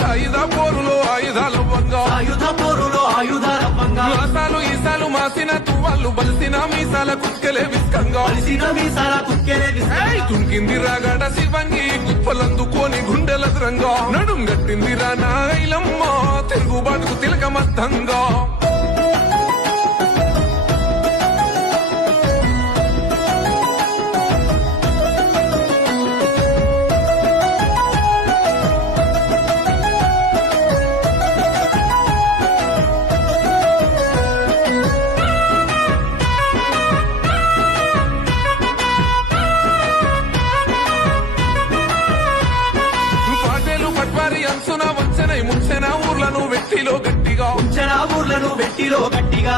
సాయుధ పోరులో ఆయుధాల ఆయుధ పోరులో ఆయుధారవంగా ఆసాలు ఈసాలు మాసిన తువ్వాళ్ళు బలిసిన మీసాల కుక్కలే విస్కంగా. కలిసిన మీసాల కుక్కెలే తుంకింది రాగాడ శివంగి కుప్పలందుకోని గుండెల ద్రంగా నడుం గట్టింది రా నాయలమ్మ తిరుగుబాటుకు తిలకమద్దంగా పట్వారి అంచున ముంచెన ఊర్లను వెట్టిలో గట్టిగా. ఉంచనా ఊర్లను వెట్టిలో గట్టిగా.